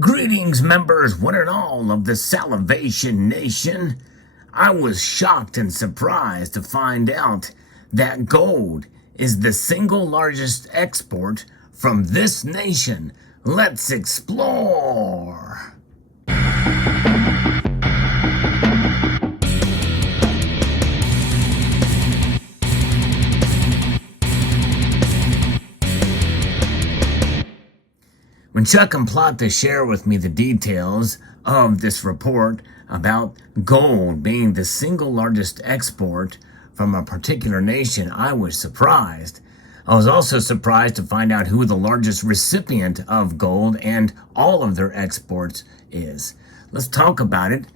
Greetings, members, one and all of the Salivation Nation. I was shocked and surprised to find out that gold is the single largest export from this nation. Let's explore. When Chuck and Plata share with me the details of this report about gold being the single largest export from a particular nation, I was surprised. I was also surprised to find out who the largest recipient of gold and all of their exports is. Let's talk about it.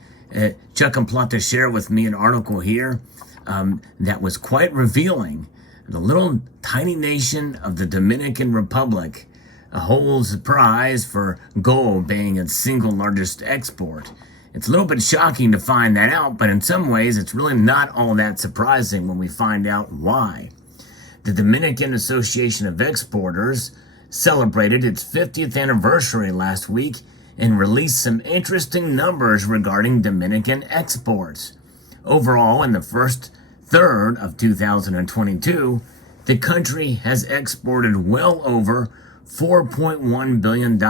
Chuck and Plata share with me an article here that was quite revealing. The little tiny nation of the Dominican Republic holds the prize for gold being its single largest export. It's a little bit shocking to find that out, but in some ways it's really not all that surprising when we find out why. The Dominican Association of Exporters celebrated its 50th anniversary last week and released some interesting numbers regarding Dominican exports. Overall, in the first third of 2022, the country has exported well over $4.1 billion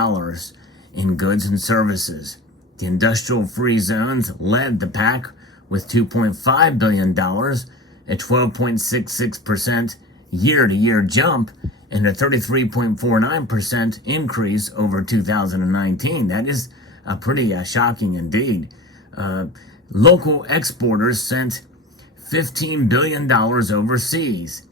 in goods and services. The industrial free zones led the pack with $2.5 billion, a 12.66% year-to-year jump, and a 33.49% increase over 2019. That is pretty shocking indeed. Local exporters sent $15 billion overseas.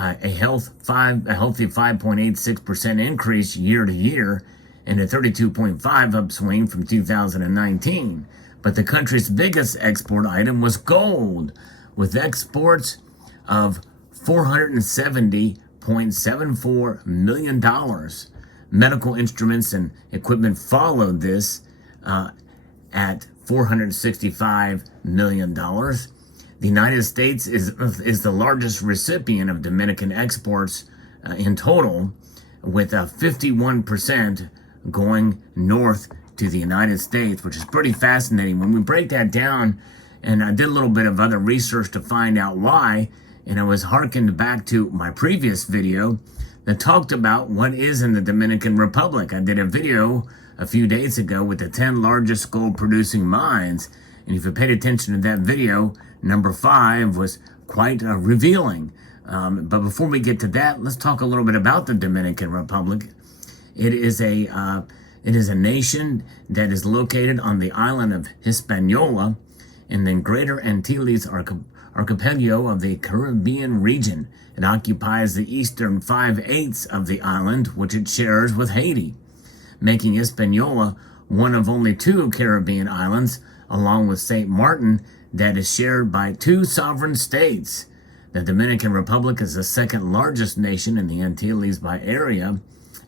A healthy 5.86% increase year to year and a 32.5% upswing from 2019. But the country's biggest export item was gold, with exports of $470.74 million. Medical instruments and equipment followed this at $465 million. The United States is the largest recipient of Dominican exports in total, with 51% going north to the United States, which is pretty fascinating. When we break that down, and I did a little bit of other research to find out why, and I was hearkened back to my previous video that talked about what is in the Dominican Republic. I did a video a few days ago with the 10 largest gold producing mines, and if you paid attention to that video, number 5 was quite revealing. But before we get to that, let's talk a little bit about the Dominican Republic. It is a nation that is located on the island of Hispaniola in the Greater Antilles Archipelago of the Caribbean region. It occupies the eastern 5/8 of the island, which it shares with Haiti, making Hispaniola one of only 2 Caribbean islands, along with St. Martin, that is shared by 2 sovereign states. The Dominican Republic is the second largest nation in the Antilles by area,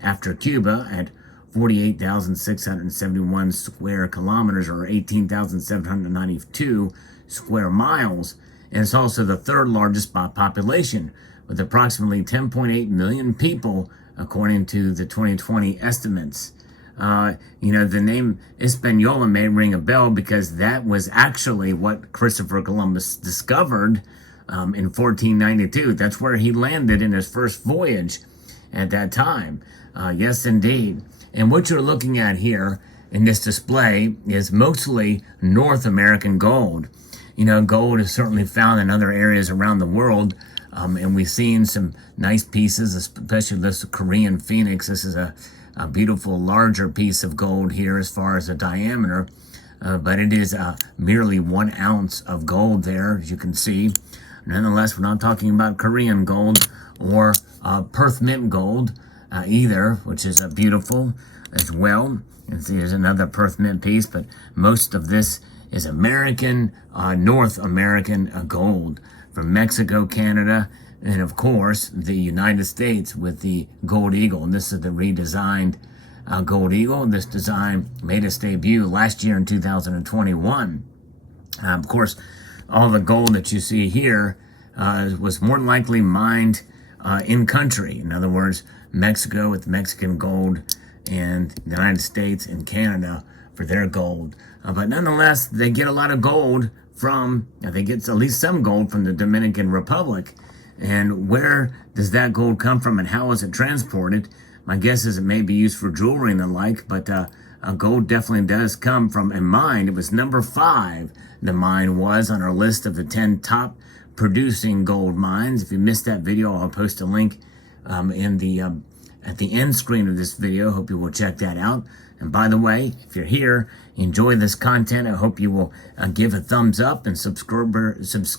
after Cuba at 48,671 square kilometers, or 18,792 square miles, and it's also the third largest by population, with approximately 10.8 million people, according to the 2020 estimates. The name Hispaniola may ring a bell because that was actually what Christopher Columbus discovered in 1492. That's where he landed in his first voyage at that time. Yes, indeed. And what you're looking at here in this display is mostly North American gold. Gold is certainly found in other areas around the world, and we've seen some nice pieces, especially this Korean phoenix. This is a beautiful, larger piece of gold here as far as the diameter, but it is merely 1 ounce of gold there, as you can see. Nonetheless, we're not talking about Korean gold or Perth Mint gold either, which is beautiful as well. And here's another Perth Mint piece, but most of this is American, North American gold from Mexico, Canada, and of course the United States with the Gold Eagle. And this is the redesigned Gold Eagle. This design made its debut last year in 2021. Of course, all the gold that you see here was more than likely mined in country. In other words, Mexico with Mexican gold and the United States and Canada for their gold. But nonetheless, they get a lot of gold from, they get at least some gold from the Dominican Republic. And where does that gold come from and how is it transported? My guess is it may be used for jewelry and the like, but gold definitely does come from a mine. It was number 5, the mine was, on our list of the 10 top producing gold mines. If you missed that video, I'll post a link at the end screen of this video. Hope you will check that out. And by the way, if you're here, enjoy this content, I hope you will give a thumbs up and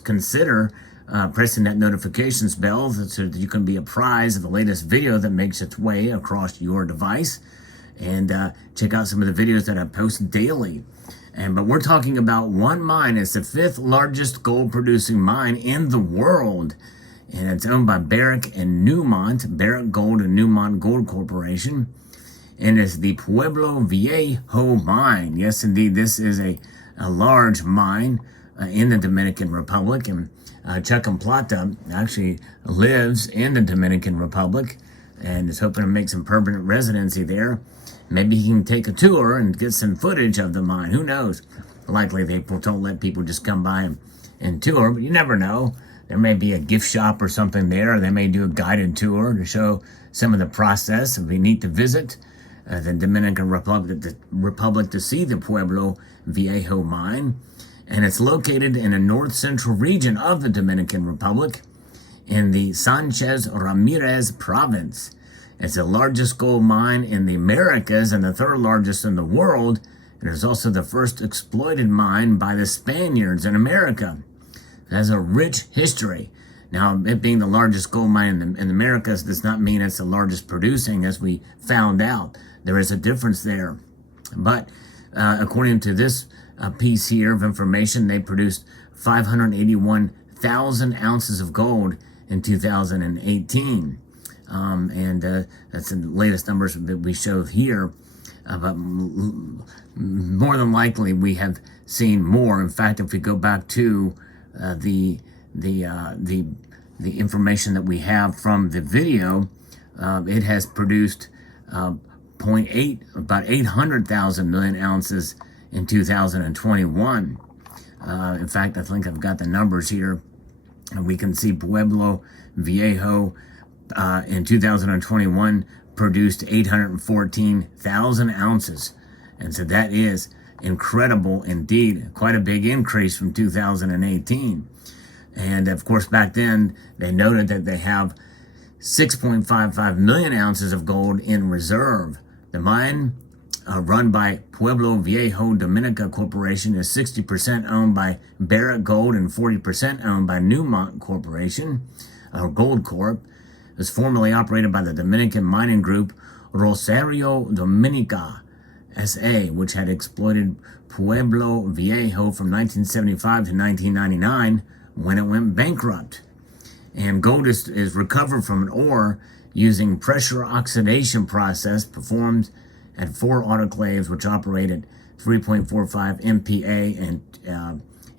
consider pressing that notifications bell so that you can be apprised of the latest video that makes its way across your device. And check out some of the videos that I post daily. But we're talking about one mine. It's the 5th largest gold producing mine in the world. And it's owned by Barrick and Newmont, Barrick Gold and Newmont Gold Corporation. And it's the Pueblo Viejo mine. Yes, indeed, this is a large mine in the Dominican Republic. And Chuquemplata actually lives in the Dominican Republic and is hoping to make some permanent residency there. Maybe he can take a tour and get some footage of the mine. Who knows? Likely they don't let people just come by and tour, but you never know. There may be a gift shop or something there. Or they may do a guided tour to show some of the process. It would be neat to visit the Dominican Republic to see the Pueblo Viejo mine. And it's located in a north-central region of the Dominican Republic in the Sanchez Ramirez province. It's the largest gold mine in the Americas and the 3rd largest in the world. And it's also the first exploited mine by the Spaniards in America. It has a rich history. Now, it being the largest gold mine in the Americas does not mean it's the largest producing, as we found out. There is a difference there. But according to this piece here of information, they produced 581,000 ounces of gold in 2018. That's the latest numbers that we show here. But more than likely, we have seen more. In fact, if we go back to the information that we have from the video, it has produced about 800,000 million ounces in 2021. In fact, I think I've got the numbers here. And we can see Pueblo Viejo in 2021 produced 814,000 ounces. And so that is incredible indeed. Quite a big increase from 2018. And of course, back then, they noted that they have 6.55 million ounces of gold in reserve. The mine, run by Pueblo Viejo Dominica Corporation, is 60% owned by Barrick Gold and 40% owned by Newmont Corporation, Gold Corp. It was formerly operated by the Dominican mining group Rosario Dominica S.A., which had exploited Pueblo Viejo from 1975 to 1999 when it went bankrupt. And gold is recovered from an ore using pressure oxidation process performed at 4 autoclaves, which operate at 3.45 MPa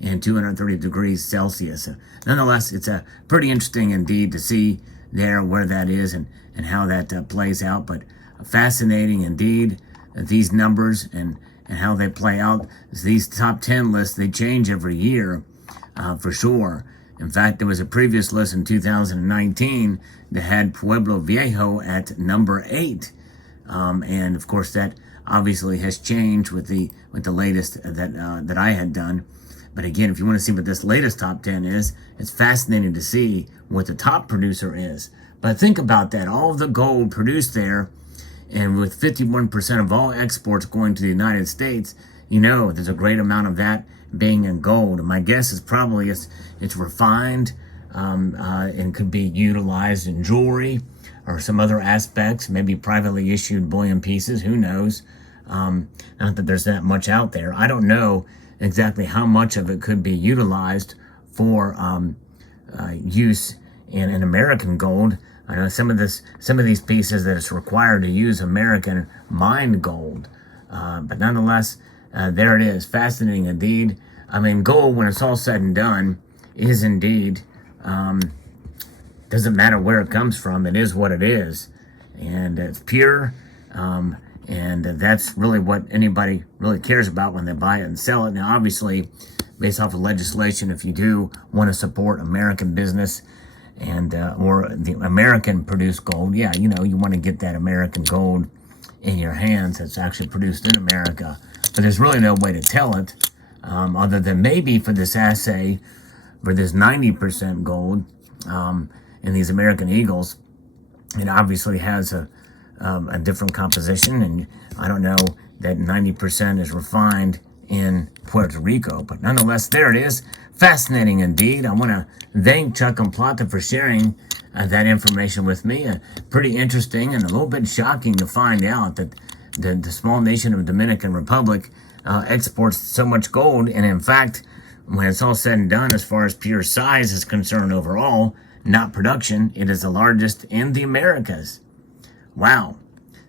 and 230 degrees Celsius. Nonetheless, it's pretty interesting indeed to see there where that is and how that plays out. But fascinating indeed, these numbers and how they play out. These top 10 lists, they change every year for sure. In fact, there was a previous list in 2019 that had Pueblo Viejo at number 8. And of course, that obviously has changed with the latest that I had done. But again, if you want to see what this latest top 10 is, it's fascinating to see what the top producer is. But think about that, all of the gold produced there, and with 51% of all exports going to the United States, you know there's a great amount of that being in gold. And my guess is probably it's refined and could be utilized in jewelry or some other aspects, maybe privately issued bullion pieces, who knows. Not that there's that much out there. I don't know exactly how much of it could be utilized for use in American gold. I know some of these pieces that it's required to use American mined gold. But nonetheless, there it is. Fascinating indeed. I mean, gold, when it's all said and done, is indeed, doesn't matter where it comes from. It is what it is. And it's pure. And that's really what anybody really cares about when they buy it and sell it. Now, obviously, based off of legislation, if you do want to support American business and or the American produced gold, yeah, you know, you want to get that American gold in your hands that's actually produced in America. But there's really no way to tell it other than maybe for this assay, for this 90% gold in these American Eagles. It obviously has a different composition, and I don't know that 90% is refined in Puerto Rico, but nonetheless, there it is. Fascinating indeed. I want to thank Chuck and Plata for sharing that information with me. Pretty interesting and a little bit shocking to find out that the small nation of Dominican Republic exports so much gold, and in fact, when it's all said and done, as far as pure size is concerned overall, not production, it is the largest in the Americas. Wow.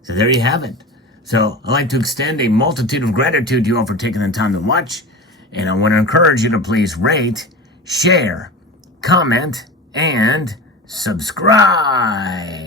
So there you have it. So I'd like to extend a multitude of gratitude to you all for taking the time to watch. And I want to encourage you to please rate, share, comment, and subscribe.